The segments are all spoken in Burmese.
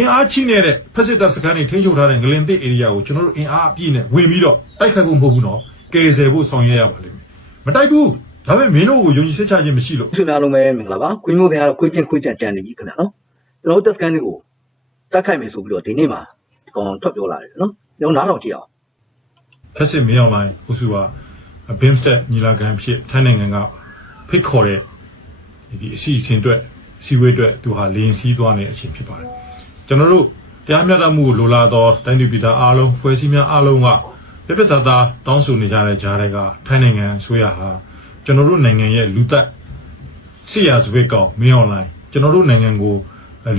အင်အားချိနေတဲ့ဖက်စစ်တပ်စခန်းတွေထိန်းချုပ်ထားတဲ့ငလင်သစ် area ကိုကျွန်တော်တို့အင်အားအပြည့်နဲ့ဝင်ပြီးတော့တိုက်ခိုက်ဖို့မဟုတ်ဘူးနော်ကယ်ဆယ်ဖို့ဆောင်ရွက်ရပါလိမ့်မယ်မတိုက်ဘူးဒါပေမဲ့မင်းတို့ကိုယုံကြည်စိတ်ချခြင်းမရှိလို့ဆွေးနွေးအားလုံးပဲမင်္ဂလာပါခွေးမျိုးတင်ကတော့ခွေးချင်းခွေးချန်ကြံနေပြီခင်ဗျာနော်ကျွန်တော်တို့တက်စကန်တွေကိုတက်ခိုက်မယ်ဆိုပြီးတော့ဒီနေ့မှာဒီကောင်ထွက်ပြောလာတယ်နော်ကျွန်တော်နားထောင်ကြည့်အောင်ဖက်စစ်မင်းအွန်လိုင်းဥစုက BIMSTEC ညီလာခံဖြစ်ထိုင်းနိုင်ငံကဖိတ်ခေါ်တဲ့ဒီအစီအစဉ်အတွက်စီဝေးအတွက်သူဟာလင်းစည်းသွားနေတဲ့အချိန်ဖြစ်ပါတယ် ကျွန်တော်တို့တရားမျှတမှုကိုလိုလားသောတိုင်းသူပြည်သားအားလုံးဖွဲ့စည်းများအားလုံးကပြပြသားသားတောင်းဆိုနေကြတဲ့ကြားတွေကထိုင်းနိုင်ငံအစိုးရဟာကျွန်တော်တို့နိုင်ငံရဲ့လူသက်စီယာစပစ်ကောင်မင်းအွန်လိုင်းကျွန်တော်တို့နိုင်ငံကို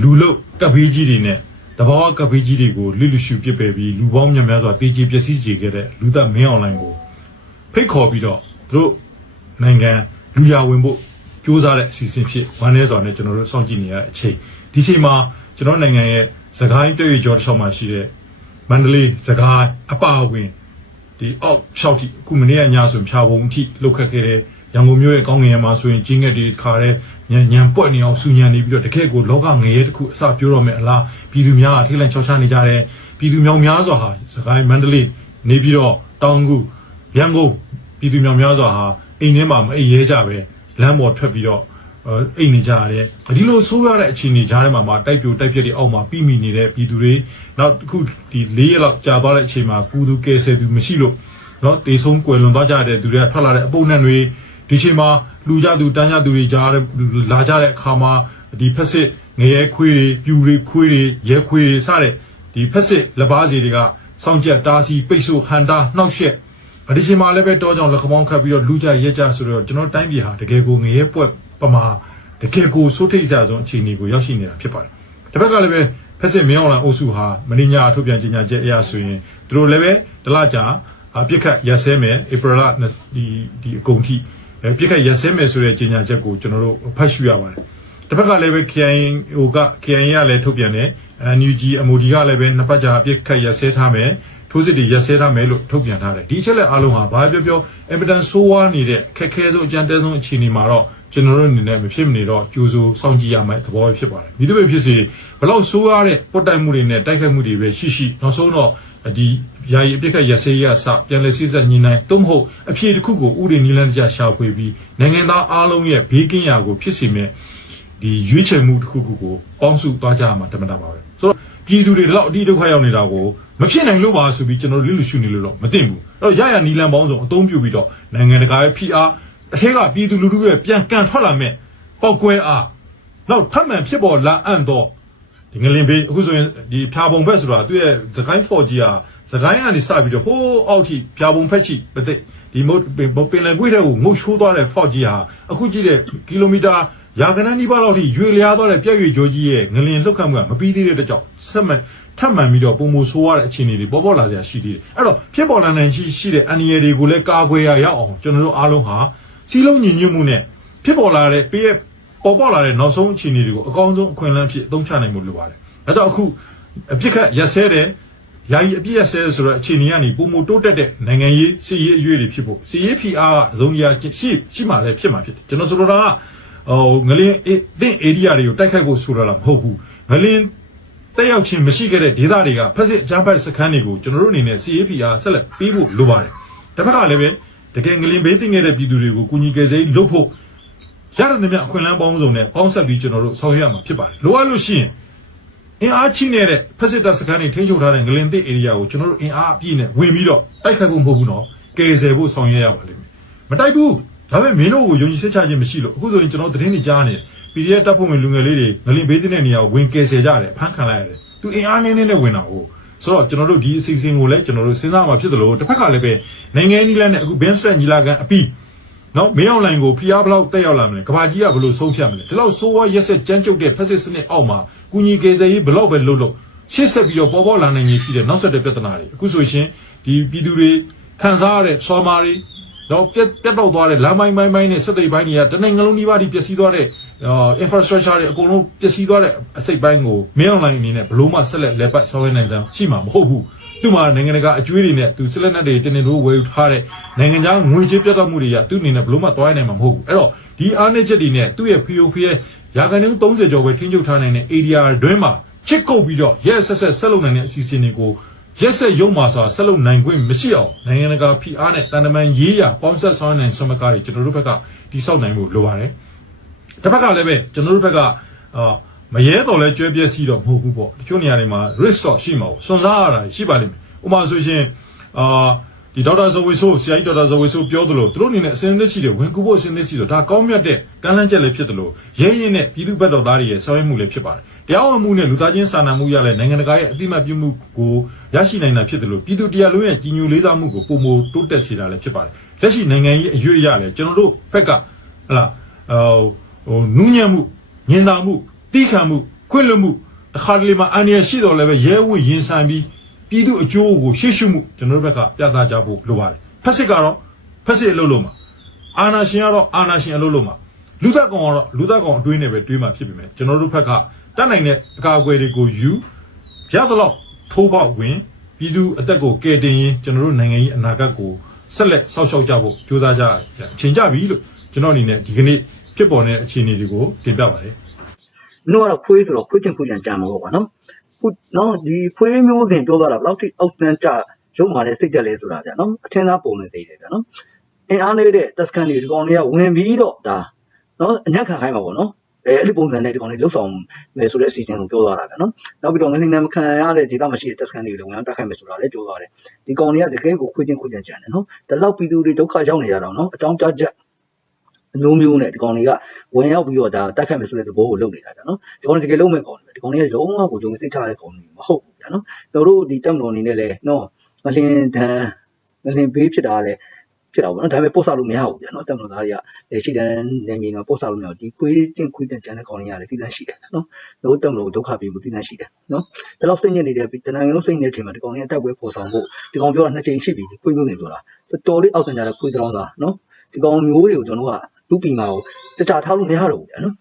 လူလုတ်ကပ်ဘေးကြီးတွေနဲ့တဘာဝကပ်ဘေးကြီးတွေကိုလိလူရှုပစ်ပယ်ပြီးလူပေါင်းများများစွာတေးကြီးပျက်စီးစေခဲ့တဲ့လူသက်မင်းအွန်လိုင်းကိုဖိတ်ခေါ်ပြီးတော့သူတို့နိုင်ငံလူရဝင်ဖို့ကြိုးစားတဲ့အစီအစဉ်ဖြစ်ဝမ်းနည်းစွာနဲ့ကျွန်တော်တို့စောင့်ကြည့်နေရတဲ့အချိန်ဒီချိန်မှာ ကျွန်တော်နိုင်ငံရဲ့စကိုင်းပြည့်ရကျော်တစ်ချောင်းမှာရှိတဲ့မန္တလေးစကိုင်းအပါအဝင်ဒီအောက်ရှောက်ထိအခုမနေ့ကညဆိုရင်ဖြာပုံအထိလောက်ခတ်ခဲ့တဲ့ရန်ကုန်မြို့ရဲ့ကောင်းငင်ရမှာဆိုရင်ကြီးငက်တွေခါတဲ့ညံညံပွက်နေအောင်စူညံနေပြီးတော့တကယ့်ကိုလောကငရဲတစ်ခုအစပြောတော့မယ်အလားပြည်သူများကထိတ်လန့်ချောက်ချနေကြတယ်ပြည်သူမြောင်များစွာဟာစကိုင်းမန္တလေးနေပြီးတော့တောင်ကူရန်ကုန်ပြည်သူမြောင်များစွာဟာအိမ်ထဲမှာမအိပ်ရဲကြပဲလမ်းပေါ်ထွက်ပြီးတော့ အိမ်နေကြရတယ်ဒီလိုဆိုးရတဲ့အခြေအနေကြားထဲမှာမှတိုက်ပြိုတိုက်ပြက်တွေအောက်မှာပြီးမိနေတဲ့ပြည်သူတွေနောက်တစ်ခုဒီ၄ရက်လောက်ကြာသွားတဲ့အချိန်မှာကုသူကယ်ဆယ်သူမရှိလို့နော်တေဆုံးကွယ်လွန်သွားကြတဲ့သူတွေကထွက်လာတဲ့အပုံနဲ့တွေဒီချိန်မှာလူကြသူတန်းကြသူတွေကြားတဲ့လာကြတဲ့အခါမှာဒီဖက်စစ်ငရဲခွေးတွေပြူတွေခွေးတွေရဲခွေးတွေစတဲ့ဒီဖက်စစ်လက်ပါစီတွေကစောင့်ကြက်တားစီပိတ်ဆို့ဟန်တာနှောက်ယှက်ဒီချိန်မှာလည်းပဲတောကြောင်လက်ခမောင်းခတ်ပြီးတော့လူကြရက်ကြဆိုတော့ကျွန်တော်တိုင်းပြည်ဟာတကယ်ကိုငရဲပွက် ပမာတကယ်ကိုစိုးထိတ်ကြဆုံးအခြေအနေကိုရောက်ရှိနေတာဖြစ်ပါတယ်တစ်ဖက်ကလည်းပဲဖက်စစ်မင်းအောင်လန်အုပ်စုဟာမင်းညာထုတ်ပြန်ကြေညာချက်အရဆိုရင်သူတို့လည်းပဲတလကြာအပြစ်ခတ်ရက်စဲမယ်ဧပြီလဒီဒီအကုန်ထိအဲပြစ်ခတ်ရက်စဲမယ်ဆိုတဲ့ကြေညာချက်ကိုကျွန်တော်တို့ဖတ်ရှုရပါတယ်တစ်ဖက်ကလည်းပဲ KIN ဟိုက KIN ရလည်းထုတ်ပြန်တယ် NUG MOD ကလည်းပဲနှစ်ပတ်ကြာအပြစ်ခတ်ရက်စဲထားမယ်ထိုးစစ်တွေရက်စဲထားမယ်လို့ထုတ်ပြန်ထားတယ်ဒီအချက်လက်အားလုံးဟာဘာပြောပြောအင်ပဒန်ဆိုးဝါးနေတဲ့ခက်ခဲဆုံးအကြံတဲဆုံးအခြေအနေမှာတော့ ကျွန်တော်တို့အနေနဲ့မဖြစ်မနေတော့ကြိုးစိုးစောင့်ကြည့်ရမယ်သဘောပဲဖြစ်ပါတယ်မိတို့ပဲဖြစ်စေဘလောက်ဆိုးရတဲ့ပုတ်တိုက်မှုတွေနဲ့တိုက်ခိုက်မှုတွေပဲရှိရှိနောက်ဆုံးတော့ဒီယာယီအပြစ်ခတ်ရစေးရစပြန်လည်စစ်ဆက်ညှိနှိုင်းတုံးမဟုတ်အဖြေတစ်ခုကိုဥဒေနီလန်းတကြရှာဖွေပြီးနိုင်ငံသားအားလုံးရဲ့ဘေးကင်းရာကိုဖြစ်စေမဲ့ဒီရွေးချယ်မှုတစ်ခုခုကိုပေါင်းစုသွားကြမှာတမန်တာပါပဲဆိုတော့ပြည်သူတွေဒီလောက်အတိဒုက္ခရောက်နေတာကိုမဖြစ်နိုင်လို့ပါဆိုပြီးကျွန်တော်တို့လူလူရှုနေလို့တော့မသိဘူးအဲ့တော့ရရနီလန်းပေါင်းစုံအသုံးပြုပြီးတော့နိုင်ငံတကာရဲ့ဖိအား အထက်ကပြည်သူလူထုရဲ့ပြန်ကန်ထွက်လာမဲ့ပောက်ကွဲအားနောက်ထပ်မံဖြစ်ပေါ်လာအံ့တော့ဒီငလင်ဘေးအခုဆိုရင်ဒီဖြာပုံဘက်ဆိုတာသူ့ရဲ့သခိုင်း 4G ဟာသခိုင်းကနေစပြီးတော့ဟိုးအောက်ထိဖြာပုံဖက်ချိပသိဒီမုတ်ပင်လယ်ကွေ့တဲ့ကိုငုတ်ချိုးသွားတဲ့ 4G ဟာအခုကြည့်တဲ့ကီလိုမီတာရာခဏနီးပါးလောက်ထိရွေလျားသွားတဲ့ပြက်ရွေကြောကြီးရဲ့ငလင်လှုပ်ခတ်မှုကမပြီးသေးတဲ့ကြောင့်ဆက်မှန်ထပ်မှန်ပြီးတော့ပုံမဆိုးရတဲ့အခြေအနေတွေပေါ်ပေါ်လာကြရှိသေးတယ်အဲ့တော့ဖြစ်ပေါ်လာနိုင်ရှိရှိတဲ့အန်ဒီရတွေကိုလည်းကာကွယ်ရရအောင်ကျွန်တော်တို့အားလုံးဟာ စီလုံးညီညွတ်မှုနဲ့ဖြစ်ပေါ်လာတဲ့ပေးပေါ်ပေါ်လာတဲ့နောက်ဆုံးအခြေအနေတွေကိုအကောင်းဆုံးအခွင့်အလမ်းဖြစ်အသုံးချနိုင်မှုလိုပါတယ်။ဒါကြောင့်အခုအပြစ်ခတ်ရက်စဲတဲ့ယာယီအပြစ်ရက်စဲဆိုတော့အခြေအနေကနေပုံမတိုးတက်တဲ့နိုင်ငံရေးစီရေးအရွေးတွေဖြစ်ဖို့စီရေးဖီအားကဇုံကြီးရှိရှိမှလည်းဖြစ်မှာဖြစ်တယ်။ကျွန်တော်ဆိုလိုတာကဟိုငလင်းအင်း area တွေကိုတိုက်ခိုက်ဖို့ဆိုတာလားမဟုတ်ဘူး။ငလင်းတက်ရောက်ခြင်းမရှိခဲ့တဲ့ဒေသတွေကဖက်စစ်အကြမ်းဖက်စခန်းတွေကိုကျွန်တော်တို့အနေနဲ့ CAPR ဆက်လက်ပေးဖို့လိုပါတယ်။တစ်ဖက်ကလည်းပဲ တကယ်ငလင်ဘေးတင်ခဲ့တဲ့ပြည်သူတွေကိုကူညီကယ်ဆယ်လုပ်ဖို့ရတဲ့မြတ်အခွင့်အလမ်းပေါင်းစုံနဲ့ပေါင်းဆက်ပြီးကျွန်တော်တို့ဆောင်ရွက်ရမှာဖြစ်ပါတယ်လိုအပ်လို့ရှိရင်အင်အားချိနေတဲ့ဖက်စစ်တပ်စခန်းတွေထိန်းချုပ်ထားတဲ့ငလင်သစ် area ကိုကျွန်တော်တို့အင်အားအပြည့်နဲ့ဝင်ပြီးတော့တိုက်ခိုက်ဖို့မဟုတ်ဘူးနော်ကယ်ဆယ်ဖို့ဆောင်ရွက်ရပါလိမ့်မယ်မတိုက်ဘူးဒါပေမဲ့မင်းတို့ကိုယုံကြည်စိတ်ချခြင်းမရှိလို့အခုဆိုရင်ကျွန်တော်သတင်းတွေကြားနေတယ် PDF တပ်ဖွဲ့ဝင်လူငယ်လေးတွေငလင်ဘေးတင်တဲ့နေရာကိုဝင်ကယ်ဆယ်ကြတယ်ဖမ်းခံလိုက်ရတယ်သူအင်အားနည်းနည်းနဲ့ဝင်တာဟုတ် ဆိုတော့ကျွန်တော်တို့ဒီအစီအစဉ်ကိုလည်းကျွန်တော်တို့စဉ်းစားမှာဖြစ်တယ်လို့တစ်ဖက်ကလည်းပဲနိုင်ငံကြီးလန်းနဲ့အခု Ben Strat ညီလာခံအပြီးနော်မင်းအောင်လိုင်ကိုဖျားဘလောက်တက်ရောက်လာမလဲကဘာကြီးကဘလို့ဆုံးဖြတ်မလဲဒီလောက်ဆိုးဝါးရက်ဆက်ကြမ်းကြုတ်တဲ့ဖက်စစ်စနစ်အောက်မှာကုညီကေဇယ်ရေးဘလောက်ပဲလုပ်လို့ရှေ့ဆက်ပြီးတော့ပေါ်ပေါ်လာနိုင်ရရှိတဲ့နောက်ဆက်တဲ့ပြဿနာတွေအခုဆိုရှင်ဒီပြည်သူတွေခံစားရတဲ့ဆွာမာတွေတော့ပြတ်ပြတ်တော့သွားတဲ့လမ်းပိုင်းပိုင်းပိုင်းနဲ့စက်သိပိုင်းတွေကတနိုင်ငံလုံးဒီပါဒီပျက်စီးသွားတဲ့ infrastructure တွေအကုန်လုံးပျက်စီးသွားတဲ့အစိတ်ပိုင်းကိုမင်းအွန်လိုင်းအနေနဲ့ဘလို့မှဆက်လက်လက်ပတ်ဆောင်ရွက်နိုင်စမ်းရှိမှာမဟုတ်ဘူးသူ့မှာနိုင်ငံတကာအကျွေးတွေနဲ့သူဆက်လက်နဲ့တွေတင်းတင်းလို့ဝယ်ယူထားတဲ့နိုင်ငံခြားငွေကြေးပြတ်တောက်မှုတွေကသူ့အနေနဲ့ဘလို့မှသွားနိုင်မှာမဟုတ်ဘူးအဲ့တော့ဒီအားနည်းချက်တွေနဲ့သူ့ရဲ့ POP ရဲ့ရာခိုင်နှုန်း30ကျော်ပဲထိန်းချုပ်ထားနိုင်တဲ့ area တွင်းမှာချစ်ကုတ်ပြီးတော့ရဲဆက်ဆက်ဆက်လုပ်နိုင်တဲ့အစီအစဉ်တွေကိုရက်ဆက်ရုံမှာဆိုတာဆက်လုပ်နိုင်ခွင့်မရှိအောင်နိုင်ငံတကာဖိအားနဲ့တန်တမန်ရေးရာပေါင်းဆက်ဆောင်ရွက်နိုင်စမကားတွေကျွန်တော်တို့ဘက်ကတိစောက်နိုင်မှုလိုပါတယ်။ တစ်ဖက်ကလည်းပဲကျွန်တော်တို့ဘက်ကအာမရဲတော်လဲကျွဲပြက်စီတော့မဟုတ်ဘူးပေါ့တချို့နေရာတွေမှာ risk တော့ရှိမှာပေါ့စွန့်စားရတာရှိပါလိမ့်မယ်။ဥပမာဆိုရှင်အာဒီဒေါက်တာဇော်ဝေဆိုးဆရာကြီးဒေါက်တာဇော်ဝေဆိုးပြောသလိုသူတို့အနေနဲ့အစင်းသစ်ရှိတယ်ဝင်ကူဖို့အစင်းသစ်ရှိတော့ဒါကောင်းမြတ်တဲ့ကမ်းလှမ်းချက်လည်းဖြစ်တယ်လို့ရဲရင်နဲ့ပြည်သူ့ဘက်တော်သားတွေရဲ့ဆောင်ရွက်မှုလည်းဖြစ်ပါတယ်။တရားဝင်မှုနဲ့လူသားချင်းစာနာမှုရလည်းနိုင်ငံတကာရဲ့အတိအမှတ်ပြုမှုကိုရရှိနိုင်တာဖြစ်တယ်လို့ပြည်သူတရားလုံးရဲ့ကြီးညိုလေးစားမှုကိုပုံမတိုးတက်စေတာလည်းဖြစ်ပါတယ်။လက်ရှိနိုင်ငံရေးအရွေ့အရလည်းကျွန်တော်တို့ဘက်ကဟလာဟို ဟိုနူးညံ့မှုညင်သာမှုတိခံမှုခွင့်လွှတ်မှုတစ်ခါတလေမှာအန္တရာယ်ရှိတော်လည်းပဲရဲဝံ့ရင်ဆိုင်ပြီးပြည်သူအကျိုးကိုရှေ့ရှုမှုကျွန်တော်တို့ဘက်ကပြသကြဖို့လိုပါတယ်ဖက်စစ်ကတော့ဖက်စစ်အလုပ်လုပ်မှာအာနာရှင်ကတော့အာနာရှင်အလုပ်လုပ်မှာလူသက်ကောင်ကတော့လူသက်ကောင်အတွင်းနဲ့ပဲတွေးမှာဖြစ်ပြီမယ်ကျွန်တော်တို့ဘက်ကတတ်နိုင်တဲ့အကာအကွယ်တွေကိုယူရသလောက်ထိုးပေါက်ဝင်ပြည်သူအသက်ကိုကယ်တင်ရင်ကျွန်တော်တို့နိုင်ငံရေးအနာဂတ်ကိုဆက်လက်ဆောက်ရှောက်ကြဖို့ကြိုးစားကြအချိန်ကြပြီလို့ကျွန်တော်အနေနဲ့ဒီကနေ့ ဖြစ်ပေါ်နေတဲ့အခြေအနေတွေကိုတင်ပြပါတယ်မင်းတို့ကတော့ခွေးဆိုတော့ခွေးချင်းခွေးချင်ကြမှာပေါ့ကွာနော်ခုနော်ဒီခွေးမျိုးစဉ်ပြောသွားတာဘယ်လောက်ထိအောက်တန်းကြရုံမာတဲ့စိတ်ကြလဲဆိုတာဗျာနော်အထင်သားပုံနေသေးတယ်ဗျာနော်အင်အားနေတဲ့တက်စကန်တွေဒီကောင်တွေကဝင်ပြီးတော့ဒါနော်အညက်ခံခိုင်းမှာပေါ့နော်အဲအဲ့ဒီပုံစံနဲ့ဒီကောင်တွေလှုပ်ဆောင်မယ်ဆိုတဲ့အစီအစဉ်ကိုပြောသွားတာဗျာနော်နောက်ပြီးတော့ငလင်းနေမခံရတဲ့ဒေသမှာရှိတဲ့တက်စကန်တွေလည်းဝင်အောင်တက်ခိုင်းမယ်ဆိုတာလည်းပြောသွားတယ်ဒီကောင်တွေကတကယ်ကိုခွေးချင်းခွေးချင်ကြတယ်နော်ဒီလောက်ပြည်သူတွေဒုက္ခရောက်နေရတော့နော်အကြောင်းကြားချက် အမျိုးမျိုးနဲ့ဒီကောင်တွေကဝင်ရောက်ပြီးတော့ဒါတက်ခတ်မယ်ဆိုတဲ့သဘောကိုလုပ်နေတာဗျာနော်ဒီကောင်တွေတကယ်လုံးမဲ့ကောင်တွေဒီကောင်တွေကလုံးဝကိုဂျုံစိတ်ချတဲ့ကောင်တွေမဟုတ်ဘူးဗျာနော်တို့တို့ဒီတက်မတော်အနေနဲ့လည်းနော်ငလင်းတန်းငလင်းဘေးဖြစ်တာလည်းဖြစ်တော့ဗောနော်ဒါပေမဲ့ပို့စားလို့မရဘူးဗျာနော်တက်မတော်သားတွေကလည်းရှိတဲ့နေမြေမှာပို့စားလို့မရဘူးဒီခွေးချင်းခွေးတဲ့ကျန်တဲ့ကောင်တွေကလည်းတည်တန်းရှိတယ်နော်တို့တက်မတော်ဒုက္ခပြီးဘူးတည်တန်းရှိတယ်နော်ဒါတော့စိတ်ညစ်နေတဲ့တနင်္ဂနွေလုံးစိတ်ညစ်တဲ့အချိန်မှာဒီကောင်တွေကတက်ပွဲပေါ်ဆောင်ဖို့ဒီကောင်ပြောတာနှစ်ချိန်ရှိပြီဒီခွေးမျိုးတွေပြောတာတော်တော်လေးအောက်တန်းကြတဲ့ခွေးတောင်းသားနော်ဒီကောင်မျိုးတွေကိုကျွန်တော်တို့က လူပီမာကိုတခြားထားလို့မရတော့ဘူးဗျာနော်